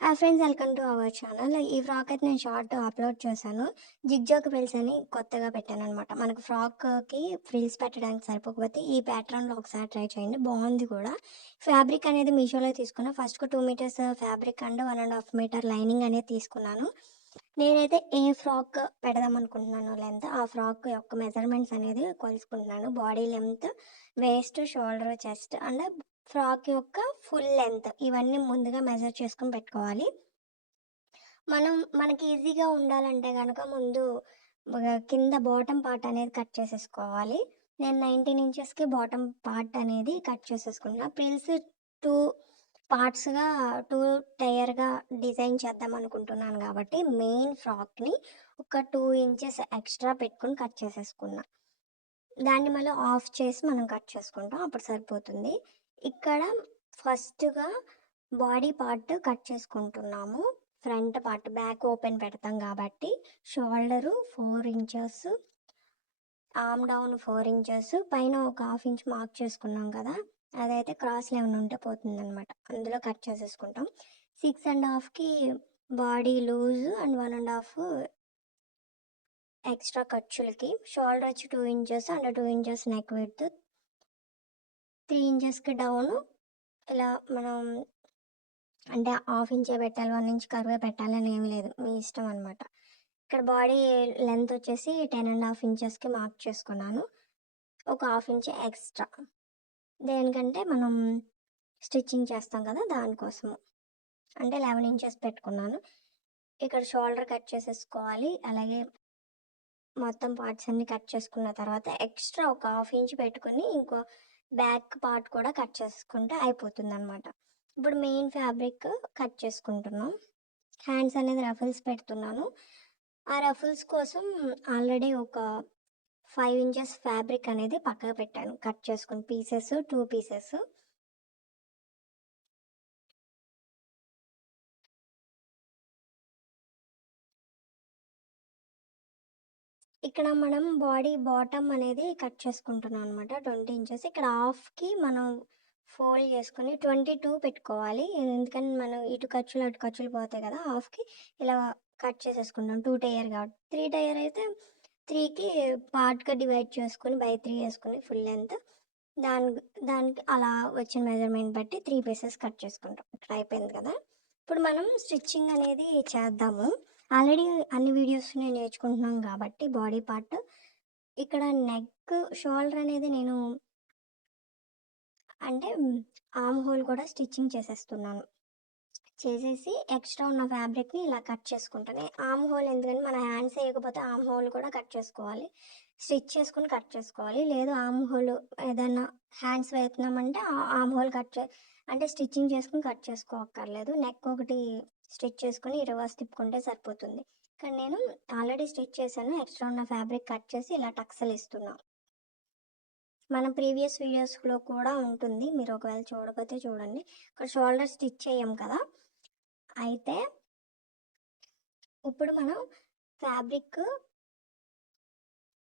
Hi friends, welcome to our channel. ఈ frock అయితే నేను షార్ట్ అప్లోడ్ చేశాను. జిగ్జాగ్ ఫ్రిల్స్ అని కొత్తగా పెట్టాననమాట. మనకు ఫ్రాక్‌కి ఫ్రిల్స్ పెట్టడానికి సరిపోకపోతే ఈ ప్యాటర్న్‌లో ఒకసారి ట్రై చేయండి. బాగుంది కూడా. ఫ్యాబ్రిక్ అనేది మీషోలో తీసుకున్నా. ఫస్ట్‌కి 2 metres fabric and 1½ metre lining అనేది తీసుకున్నాను. నేనైతే ఏ ఫ్రాక్ పెడదాం అనుకుంటున్నానో లెంత్, ఆ ఫ్రాక్ యొక్క మెజర్మెంట్స్ అనేది కొలుసుకుంటున్నాను. Body length, waist, shoulder, chest and frock యొక్క ఫుల్ లెంత్ ఇవన్నీ ముందుగా మెజర్ చేసుకొని పెట్టుకోవాలి. మనకి ఈజీగా ఉండాలంటే గనక ముందు కింద బాటమ్ పార్ట్ అనేది కట్ చేసేసుకోవాలి. నేను 19 ఇంచెస్‌కి బాటమ్ పార్ట్ అనేది కట్ చేసేసుకున్నా. ప్రిల్స్ 2 పార్ట్స్‌గా 2 టైర్‌గా డిజైన్ చేద్దాం అనుకుంటున్నాను కాబట్టి మెయిన్ ఫ్రాక్‌ని ఒక 2 ఇంచెస్ ఎక్స్‌ట్రా పెట్టుకొని కట్ చేసేసుకున్నా. దాన్ని మళ్ళీ ఆఫ్ చేసి మనం కట్ చేసుకుంటాం. అప్పుడు సరిపోతుంది. ఇక్కడ ఫస్ట్‌గా బాడీ పార్ట్ కట్ చేసుకుంటున్నాము. ఫ్రంట్ పార్ట్ బ్యాక్ ఓపెన్ పెడతాం కాబట్టి shoulder 4 inches, arm down 4 inches, పైన ఒక హాఫ్ ఇంచ్ మార్క్ చేసుకున్నాం కదా! అదైతే క్రాస్‌లో ఏమన్నా ఉంటే పోతుందనమాట. అందులో కట్ చేసేసుకుంటాం. 6 ½ బాడీ లూజ్ అండ్ 1½ ఎక్స్ట్రా ఖర్చులకి. షోల్డర్ వచ్చి 2 inches and 2 inches neck width, 3 ఇంచెస్‌కి డౌను. ఇలా మనం అంటే హాఫ్ ఇంచే పెట్టాలి, 1 ఇంచ్ కర్వే పెట్టాలని ఏమి లేదు. మీ ఇష్టం అనమాట. ఇక్కడ బాడీ లెంత్ వచ్చేసి 10½ ఇంచెస్‌కి మార్క్ చేసుకున్నాను. ఒక హాఫ్ ఇంచ్ ఎక్స్ట్రా. దేనికంటే మనం స్టిచ్చింగ్ చేస్తాం కదా దానికోసము. అంటే 11 ఇంచెస్ పెట్టుకున్నాను. ఇక్కడ షోల్డర్ కట్ చేసేసుకోవాలి. అలాగే మొత్తం పార్ట్స్ అన్నీ కట్ చేసుకున్న తర్వాత ఎక్స్ట్రా ఒక హాఫ్ ఇంచ్ పెట్టుకొని ఇంకో బ్యాక్ పార్ట్ కూడా కట్ చేసుకుంటే అయిపోతుందనమాట. ఇప్పుడు మెయిన్ ఫ్యాబ్రిక్ కట్ చేసుకుంటున్నాం. హ్యాండ్స్ అనేది రఫుల్స్ పెడుతున్నాను. ఆ రఫుల్స్ కోసం ఆల్రెడీ ఒక 5 ఇంచెస్ ఫ్యాబ్రిక్ అనేది పక్కకు పెట్టాను. కట్ చేసుకొని పీసెస్ 2 పీసెస్. ఇక్కడ మనం బాడీ బాటమ్ అనేది కట్ చేసుకుంటున్నాం అనమాట. 20 ఇంచెస్. ఇక్కడ హాఫ్‌కి మనం ఫోల్డ్ చేసుకొని 22 పెట్టుకోవాలి. ఎందుకంటే మనం ఇటు ఖర్చులు, అటు ఖర్చులు పోతాయి కదా! హాఫ్‌కి ఇలా కట్ చేసేసుకుంటాం. 2 టైర్ కాబట్టి. 3 టైర్ అయితే 3కి పార్ట్‌గా డివైడ్ చేసుకొని 3 ఏసుకొని ఫుల్ లెంత్. దాని దానికి అలా వచ్చిన మెజర్‌మెంట్ బట్టి 3 పీసెస్ కట్ చేసుకుంటాం. ఇక్కడ అయిపోయింది కదా! ఇప్పుడు మనం స్టిచ్చింగ్ అనేది చేద్దాము. ఆల్రెడీ అన్ని వీడియోస్ నేను నేర్చుకుంటున్నాం కాబట్టి బాడీ పార్ట్. ఇక్కడ నెక్, షోల్డర్ అనేది నేను అంటే ఆర్మ్ హోల్ కూడా స్టిచ్చింగ్ చేసేస్తున్నాను. చేసేసి ఎక్స్ట్రా ఉన్న ఫ్యాబ్రిక్‌ని ఇలా కట్ చేసుకుంటాను. ఆర్మ్ హోల్ ఎందుకంటే మన హ్యాండ్స్ ఏయకపోతే ఆర్మ్ హోల్ కూడా కట్ చేసుకోవాలి. స్టిచ్ చేసుకొని కట్ చేసుకోవాలి. లేదు ఆర్మ్ హోల్ ఏదన్నా హ్యాండ్స్ వేస్తున్నామంటే ఆర్మ్ హోల్ అంటే స్టిచ్చింగ్ చేసుకొని కట్ చేసుకోక్కర్లేదు. నెక్ ఒకటి స్టిచ్ చేసుకొని రివర్స్ తిప్పుకుంటే సరిపోతుంది. కానీ నేను ఆల్రెడీ స్టిచ్ చేశాను. ఎక్స్ట్రా ఉన్న ఫ్యాబ్రిక్ కట్ చేసి ఇలా టక్స్‌లు ఇస్తున్నా. మన ప్రీవియస్ వీడియోస్‌లో కూడా ఉంటుంది. మీరు ఒకవేళ చూడకపోతే చూడండి. ఇక్కడ షోల్డర్ స్టిచ్ చేయం కదా! అయితే ఇప్పుడు మనం ఫ్యాబ్రిక్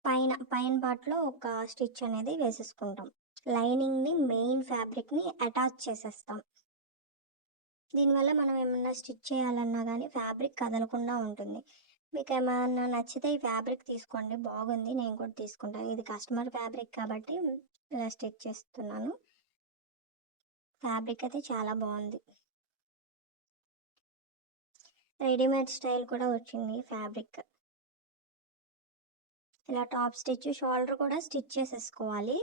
పైన పార్ట్‌లో ఒక స్టిచ్ అనేది వేసేసుకుంటాం. లైనింగ్‌ని మెయిన్ ఫ్యాబ్రిక్‌ని అటాచ్ చేసేస్తాం. దీనివల్ల మనం ఏమన్నా స్టిచ్ చేయాలన్నా గానీ ఫ్యాబ్రిక్ కదలకుండా ఉంటుంది. మీకేమన్నా నచ్చితే ఈ ఫ్యాబ్రిక్ తీసుకోండి. బాగుంది. నేను కూడా తీసుకుంటాను. ఇది కస్టమర్ ఫ్యాబ్రిక్ కాబట్టి ఇలా స్టిచ్ చేస్తున్నాను. ఫ్యాబ్రిక్ అయితే చాలా బావుంది. రెడీమేడ్ స్టైల్ కూడా వచ్చింది ఫ్యాబ్రిక్. ఇలా టాప్ స్టిచ్, షోల్డర్ కూడా స్టిచ్ చేసేసుకోవాలి.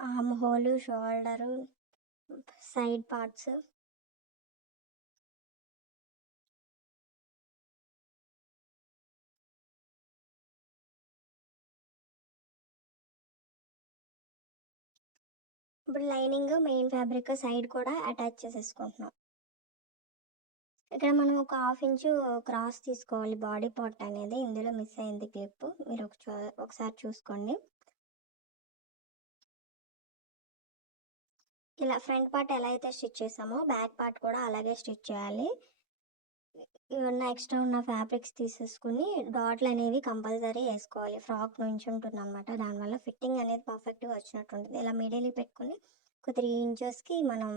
Arm hole, shoulder, side parts. ఇప్పుడు లైనింగ్, మెయిన్ ఫ్యాబ్రిక్ సైడ్ కూడా అటాచ్ చేసేసుకుంటున్నాం. ఇక్కడ మనం ఒక హాఫ్ ఇంచు క్రాస్ తీసుకోవాలి బాడీ పార్ట్ అనేది. ఇందులో మిస్ అయింది క్లిప్. మీరు ఒకసారి చూసుకోండి. ఇలా ఫ్రంట్ పార్ట్ ఎలా అయితే స్టిచ్ చేసామో బ్యాక్ పార్ట్ కూడా అలాగే స్టిచ్ చేయాలి. ఇవన్నీ ఎక్స్ట్రా ఉన్న ఫ్యాబ్రిక్స్ తీసేసుకొని డాట్లనేవి కంపల్సరీ ఏసుకోవాలి. ఫ్రాక్ నుంచుంటుందనమాట. దానివల్ల ఫిట్టింగ్ అనేది పర్ఫెక్ట్‌గా వచ్చినట్టుంటది. ఇలా మిడిల్‌కి పెట్టుకొని ఒక 3 ఇంచెస్‌కి మనం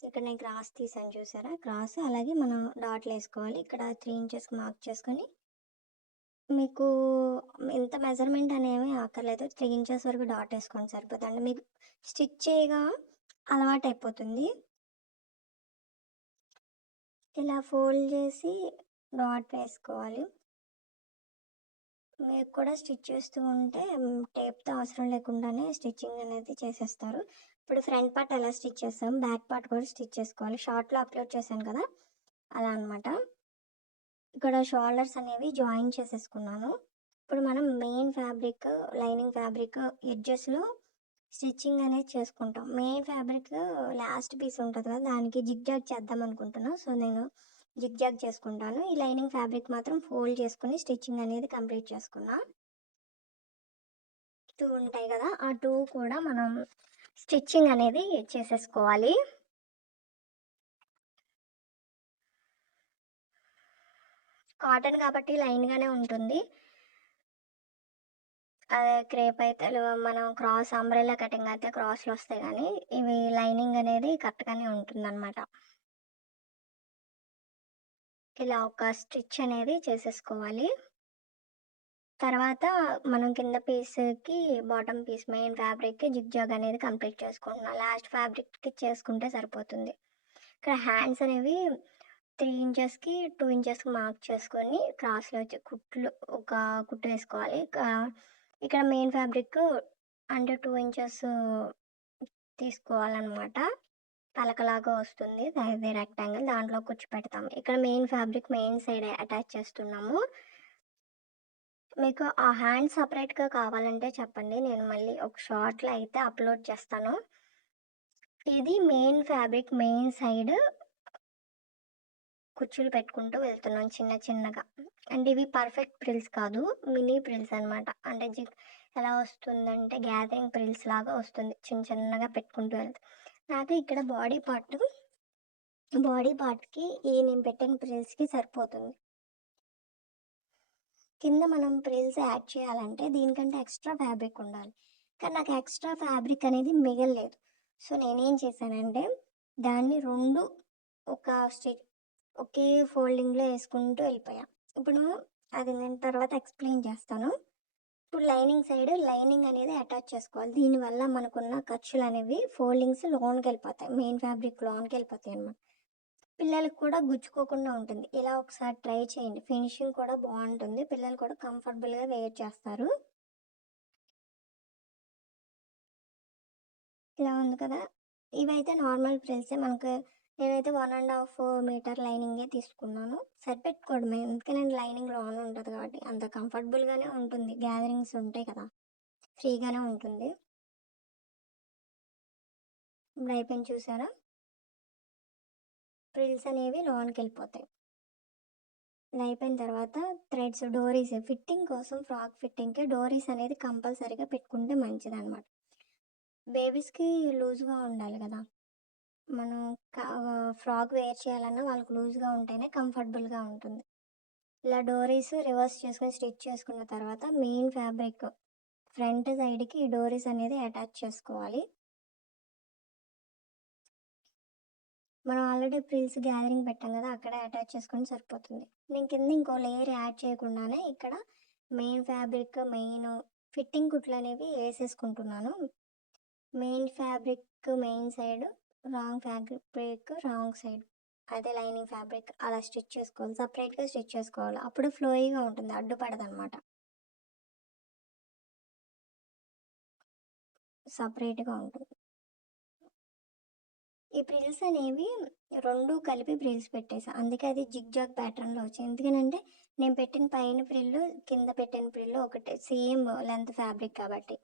ఇక్కడ నేను క్రాస్ తీసాను చూసారా? క్రాస్ అలాగే మనం డాట్‌లేసుకోవాలి. ఇక్కడ 3 ఇంచెస్‌కి మార్క్ చేసుకొని మీకు ఇంత మెజర్‌మెంట్ అనేవి అక్కర్లేదు. 3 ఇంచెస్ వరకు డాట్ ఏసుకోండి సరిపోద్ది. మీకు స్టిచ్ చేయగా అలవాటయిపోతుంది. ఇలా ఫోల్డ్ చేసి డాట్ వేసుకోవాలి. మీరు కూడా స్టిచ్ చేస్తూ ఉంటే టేప్‌తో అవసరం లేకుండానే స్టిచ్చింగ్ అనేది చేసేస్తారు. ఇప్పుడు ఫ్రంట్ పార్ట్ ఎలా స్టిచ్ చేసాం, బ్యాక్ పార్ట్ కూడా స్టిచ్ చేసుకోవాలి. షార్ట్‌లో అప్‌లోడ్ చేశాను కదా! అలా అనమాట. ఇక్కడ షోల్డర్స్ అనేవి జాయిన్ చేసేసుకున్నాను. ఇప్పుడు మనం మెయిన్ ఫ్యాబ్రిక్, లైనింగ్ ఫ్యాబ్రిక్ ఎడ్జెస్‌లో స్టిచ్చింగ్ అనేది చేసుకుంటాం. మెయిన్ ఫ్యాబ్రిక్ లాస్ట్ పీస్ ఉంటది కదా! దానికి జిగ్‌జాగ్ చేద్దాం అనుకుంటున్నా. సో, నేను జిగ్‌జాగ్ చేసుకుంటాను. ఈ లైనింగ్ ఫ్యాబ్రిక్ మాత్రం ఫోల్డ్ చేసుకొని స్టిచ్చింగ్ అనేది కంప్లీట్ చేసుకున్నా. 2 ఉంటాయి కదా! ఆ 2 కూడా మనం స్టిచ్చింగ్ అనేది చేసేసుకోవాలి. కాటన్ కాబట్టి లైన్‌గానే ఉంటుంది. అదే క్రేప్ అయితే మనం క్రాస్ అంబ్రెల్లా కటింగ్ అయితే క్రాస్‌లొస్తాయి గానీ, ఇవి లైనింగ్ అనేది కరెక్ట్‌గానే ఉంటుందనమాట. ఇలా ఒక స్టిచ్ అనేది చేసేసుకోవాలి. తర్వాత మనం కింద పీస్‌కి, బాటమ్ పీస్ మెయిన్ ఫ్యాబ్రిక్‌కి జిగ్‌జాగ్ అనేది కంప్లీట్ చేసుకుంటున్నా. లాస్ట్ ఫ్యాబ్రిక్‌కి చేసుకుంటే సరిపోతుంది. ఇక్కడ హ్యాండ్స్ అనేవి 3 ఇంచెస్‌కి, 2 ఇంచెస్‌కి మార్క్ చేసుకొని క్రాస్‌లో వచ్చి కుట్లు ఒక కుట్టు వేసుకోవాలి. ఇక్కడ మెయిన్ ఫ్యాబ్రిక్ అంటే 2 ఇంచెస్ తీసుకోవాలనమాట. పలకలాగా వస్తుంది. అది రెక్టాంగిల్ దాంట్లో కూర్చోపెడతాం. ఇక్కడ main fabric main side attach చేస్తున్నాము. మీకు ఆ హ్యాండ్ సెపరేట్‌గా కావాలంటే చెప్పండి. నేను మళ్ళీ ఒక షార్ట్‌లో అయితే అప్‌లోడ్ చేస్తాను. ఇది మెయిన్ ఫ్యాబ్రిక్ మెయిన్ సైడ్ కుచ్చులు పెట్టుకుంటూ వెళ్తున్నాను చిన్న చిన్నగా. అంటే ఇవి పర్ఫెక్ట్ ప్రిల్స్ కాదు. మినీ ప్రిల్స్ అనమాట. అంటే ఎలా వస్తుందంటే గ్యాదరింగ్ ప్రిల్స్ లాగా వస్తుంది. చిన్న చిన్నగా పెట్టుకుంటూ వెళ్తే. నాకు ఇక్కడ బాడీ పార్ట్‌కి ఈ నేను పెట్టిన ప్రిల్స్‌కి సరిపోతుంది. కింద మనం ప్రిల్స్ యాడ్ చేయాలంటే దీనికంటే ఎక్స్ట్రా ఫ్యాబ్రిక్ ఉండాలి. కానీ నాకు ఎక్స్ట్రా ఫ్యాబ్రిక్ అనేది మిగలలేదు. సో, నేనేం చేశానంటే దాన్ని 2 ఒక ఒకే ఫోల్డింగ్‌లో ఏసుకుంటూ వెళ్ళిపోయా. ఇప్పుడు అది నేను తర్వాత ఎక్స్‌ప్లెయిన్ చేస్తాను. ఇప్పుడు లైనింగ్ సైడ్ లైనింగ్ అనేది అటాచ్ చేసుకోవాలి. దీనివల్ల మనకున్న ఖర్చులనేవి ఫోల్డింగ్స్ లోనకెళ్ళిపోతాయి. మెయిన్ ఫ్యాబ్రిక్ లోనకెళ్ళిపోతాయనమాట. పిల్లలకి కూడా గుచ్చుకోకుండా ఉంటుంది. ఇలా ఒకసారి ట్రై చేయండి. ఫినిషింగ్ కూడా బావుంటుంది. పిల్లలు కూడా కంఫర్టబుల్‌గా వేర్ చేస్తారు. ఇలా ఉంది కదా! ఇవైతే నార్మల్ ప్రిల్సే. నేనైతే 1½ మీటర్ లైనింగే తీసుకున్నాను. సరిపెట్టుకోవడమే. ఎందుకంటే లైనింగ్ లోన ఉంటది కాబట్టి అంత కంఫర్టబుల్‌గానే ఉంటుంది. గ్యాదరింగ్స్ ఉంటాయి కదా! ఫ్రీగానే ఉంటుంది. ఇప్పుడు అయిపోయింది చూసారా? ప్రిల్స్ అనేవి లోనకెళ్ళిపోతాయి. ఇలా అయిపోయిన తర్వాత ఫిట్టింగ్ కోసం ఫ్రాక్ ఫిట్టింగ్‌కి డోరీస్ అనేది కంపల్సరీగా పెట్టుకుంటే మంచిదనమాట. బేబీస్‌కి లూజ్‌గా ఉండాలి గదా! మనం ఫ్రాక్ వేర్ చేయాలన్నా వాళ్ళకి లూజ్‌గా ఉంటేనే కంఫర్టబుల్‌గా ఉంటుంది. ఇలా డోరీస్ రివర్స్ చేసుకొని స్టిచ్ చేసుకున్న తర్వాత మెయిన్ ఫ్యాబ్రిక్ ఫ్రంట్ సైడ్‌కి ఈ డోరీస్ అనేది అటాచ్ చేసుకోవాలి. మనం ఆల్రెడీ ప్రిల్స్ గ్యాదరింగ్ పెట్టాం కదా! అక్కడే అటాచ్ చేసుకుంటే సరిపోతుంది. నేను కింద ఇంకో లేయర్ యాడ్ చేయకుండానే ఇక్కడ మెయిన్ ఫిట్టింగ్ కుట్లనేవి ఏసేసుకుంటున్నాను. Main fabric main side, wrong side. అదే లైనింగ్ ఫ్యాబ్రిక్ అలా స్టిచ్ చేసుకోవాలి. సెపరేట్‌గా స్టిచ్ చేసుకోవాలి. అప్పుడు ఫ్లోయీగా ఉంటుంది. అడ్డుపడదనమాట. సెపరేట్‌గా ఉంటుంది. ఈ ప్రిల్స్ అనేవి 2 కలిపి ప్రిల్స్ పెట్టేసా. అందుకే అది జిగ్‌జాగ్ ప్యాటర్న్‌లో వచ్చింది. ఎందుకనంటే నేను పెట్టిన పైన ప్రిల్లు, కింద పెట్టిన ప్రిల్లు ఒకటే సేమ్ లెంత్ ఫ్యాబ్రిక్ కాబట్టి.